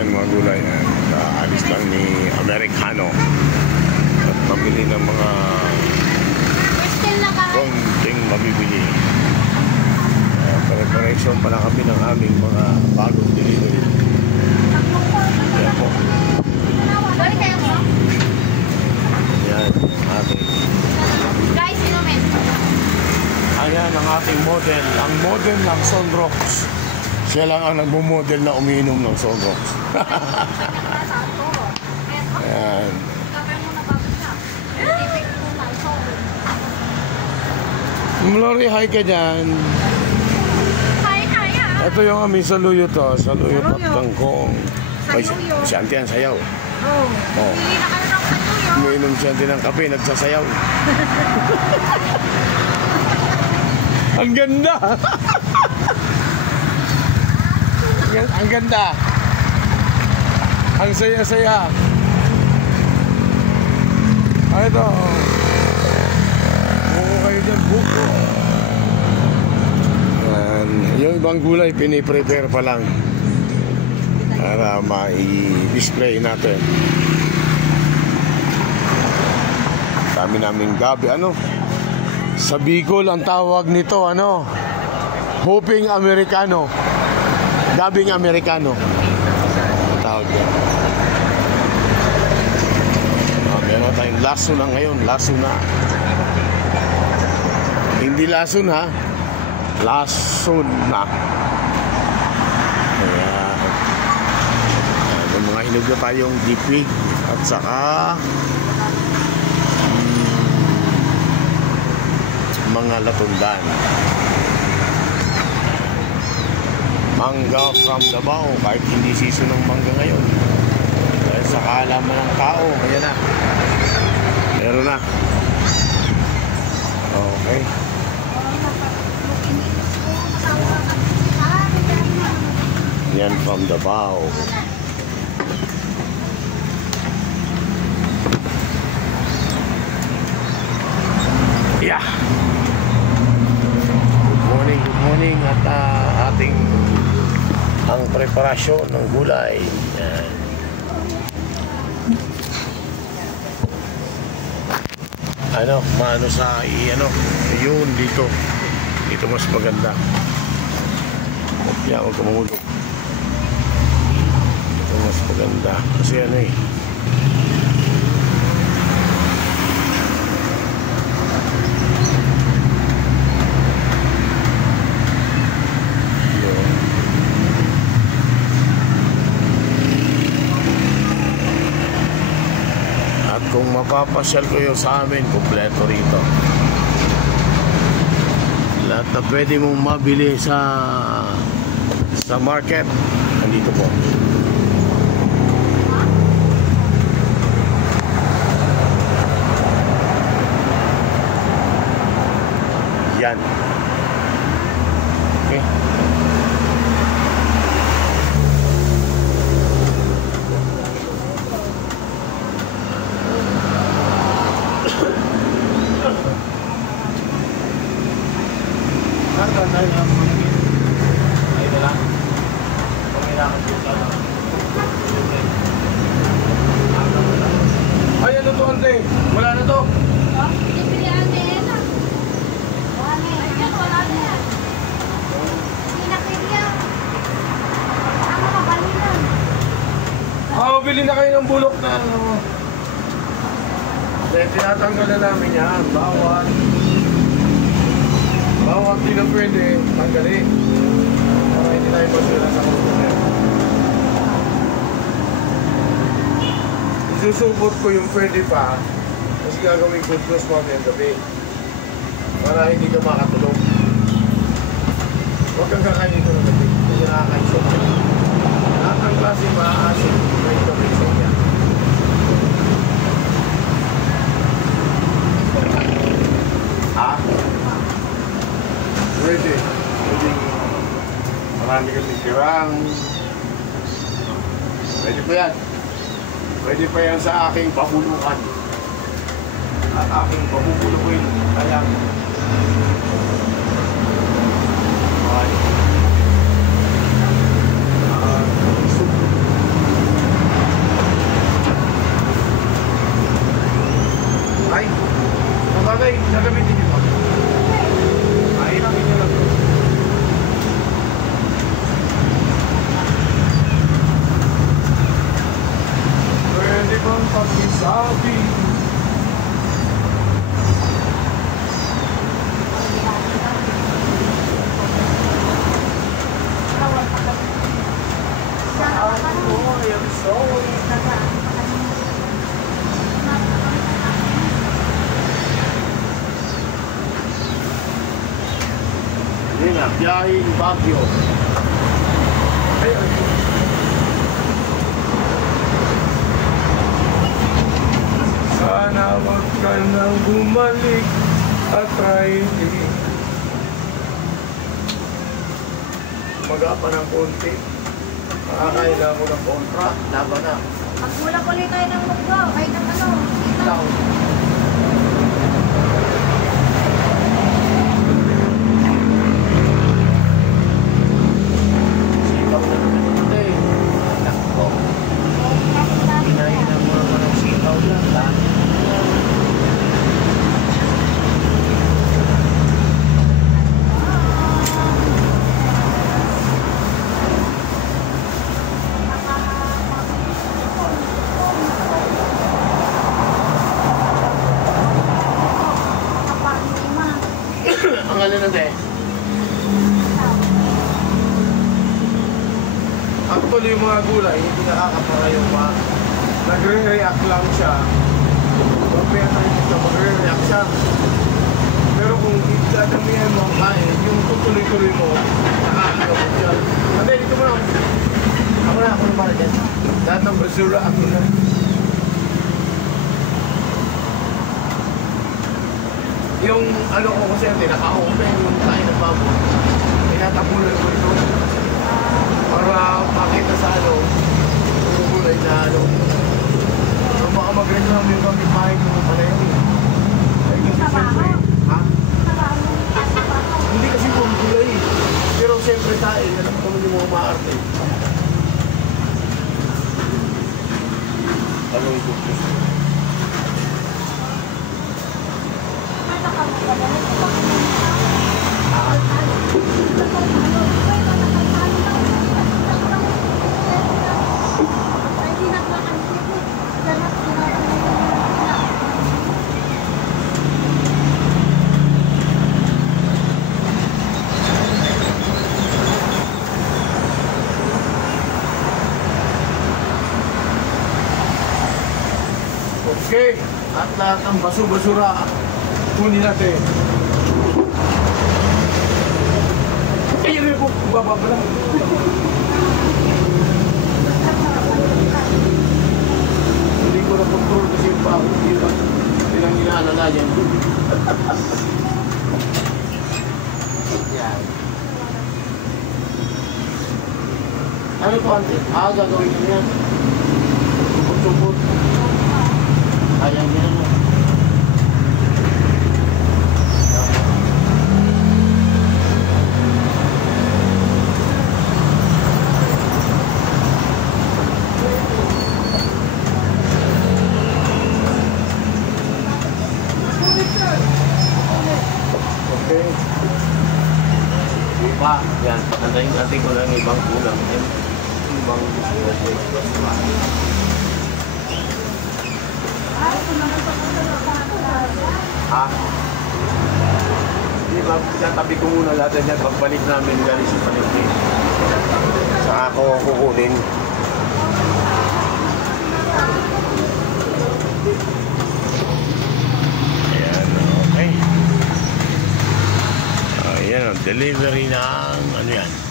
tayo ng mga gulay. Alis lang ni Americano at pabili ng mga konting mabibili. Preparation pa na kami ng aming mga bagong delivery. Yan po. Yan ating ayan ang ating model. Ang model ng Sunrox. Siya lang ang nagmo-model na umiinom ng Sunrox. Ayan. Glory, hi ka dyan. Hi. Ito yung aming saluyot to. Saluyot at kangkong. Ay, si Auntie ang sayaw. Oh. Hindi na kayo ng saluyot. Umiinom si Auntie ng kape, nagsasayaw. Ang ganda! Ang ganda! Ang saya-saya! Ay, ito. Buko kayo dyan, buko. Yung ibang gulay, piniprepare pa lang para mai-display natin. Dami naming gabi. Ano? Sa Bicol ang tawag nito, ano? Hoping Americano. Gabing Americano. Tawag yan. Meron tayong laso na ngayon. Laso na. Hindi lason ha. Lason na. Ayan. May mga hinog na tayong dipig at saka mga latundan. Mangga from Davao, kahit hindi season ng mangga ngayon. Dahil sa kaalaman ng tao, ayan na. Meron na. Okay. Yan from Davao. Yeah. Good morning at ating ang preparasyon ng gulay. Yan. Ano, maano sa yun dito mas maganda. Huwag ka mahulog. Ito mas maganda kasi ano eh, kung mapapasyal kayo sa amin, kompleto rito. Lahat na pwede mong mabili sa market, nandito po. Yan. Okay. Ay, ano to, ante? Wala na to? Bili na kayo ng bulok na ano. Tinatanggal na namin yan. Bawat di na pwede tanggalin para hindi tayo masira sa customer. Isusubot ko yung pwede pa kasi gagawin ko close mamayang gabi para hindi ka makatulog. Huwag kang kakain ito ng gabi, hindi nakakaisok. Lahat ang klase maaasin may kamisok yan. Pwede marami kasi sirang. Pwede po yan. Pwede pa yan sa aking pabulukan at aking pabubulukin. Kaya Yun na, biyahing Baguio. Ayun. Sana wag ka nang bumalik at try din. Mag-apa ng konti. Makakailangan ko ng kontra. Laban na. Magmulak ulit tayo ng mugdo. Kahit ng ano. Ikaw. Sitaw na naman ito eh. Anak ko. Hinahinan mo naman ang sitaw lang. Dami. Ang ano na de? Actually, yung mga gulay, hindi nakakaparayo pa. Nagre-react lang siya. Compare tayo dito, magre-react siya. Pero kung dadamihan mo ang kain, yung tutuloy-tuloy mo, nakakagabot siya. Sabi, dito mo lang. Ako na para dyan. Lahat ng basura, ako na. Yung ano ko kasi, naka-open yung kain ng baboy. Tinatapunan ko ito. Para makita sa ano, yung gulay na ano. Kung baka mag-reklamo yung kapitbahay ko mo pala yun. Ay, kasi siyempre, ha? Hindi kasi pong gulay. Pero siyempre tayo, alam mo naman yung mga maarte. Ano ito? Okay, at lahat ng baso-basura, kunin natin. Ayun po, baba pa lang. Hindi ko na-control kasi yung baho, hindi lang inaalala yan. Yan. Ano ito, ante? Gagawin ko yan. Supot-supot. Ayan yan. Okay. Pa, yan. Patandayin natin ko lang yung ibang kulang. Ibang ha? Di ba, tinatabi ko muna lahat yan. Pagbalik namin galing sa palengke. Saka ako kukunin. Ayan, okay. Ayan, delivery ng ano yan.